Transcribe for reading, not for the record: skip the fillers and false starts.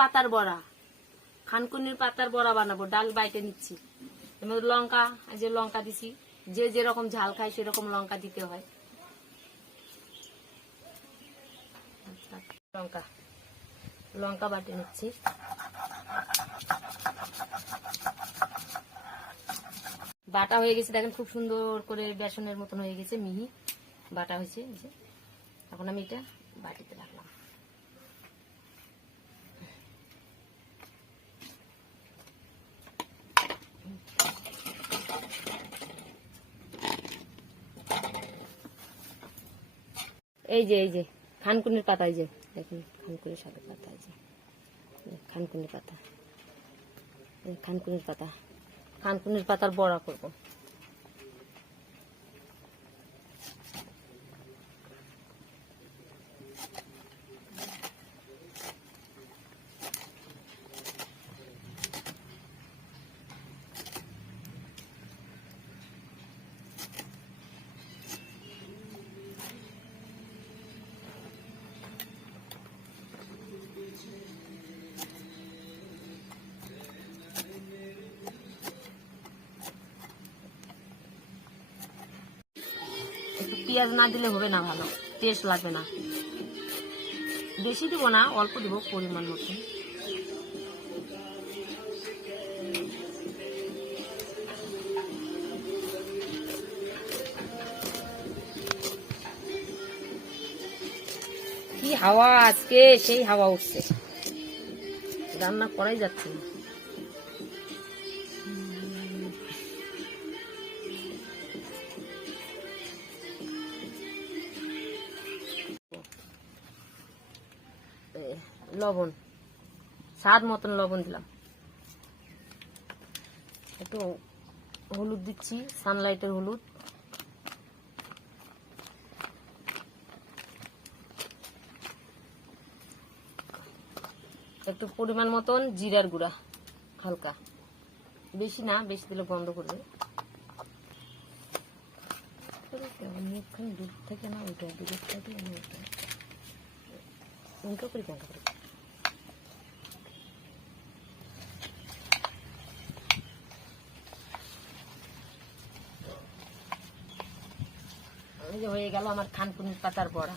পাতার বড়া, খানকুনির পাতার বড়া বানাবো। ডাল বাইটে নিচ্ছি, এর মধ্যে লঙ্কা, যে লঙ্কা দিছি, যে যেরকম ঝাল খায় সেরকম লঙ্কা দিতে হয়। লঙ্কা লঙ্কা বাটে নিচ্ছি। বাটা হয়ে গেছে, দেখেন খুব সুন্দর করে বেসনের মতন হয়ে গেছে, মিহি বাটা হয়েছে। এখন আমি এটা বাটিতে রাখলাম। এই যে খানকুনির পাতা, এই যে দেখুন খানকুনির সাথে পাতা, এই যে খানকুনির পাতা, খানকুনির পাতার বড়া করবো। পেঁয়াজ না দিলে হবে না, ভালো টেস্ট লাগবে না। বেশি দিব না, অল্প দিব পরিমাণ মতন। কি হাওয়া আজকে, সেই হাওয়া উঠছে, রান্না করাই যাচ্ছে না। লবণ, স্বাদ মতন লবণ দিলাম। একটু হলুদ দিচ্ছি, সানলাইটের হলুদ। একটু পরিমাণ মতন জিরার গুঁড়া, হালকা, বেশি না, বেশি দিলে বন্ধ করবে। দূর থেকে না, ওইটা দূরের থেকে উল্টো করে কেন করে হয়ে গেল আমার খানকুনির পাতার বড়া।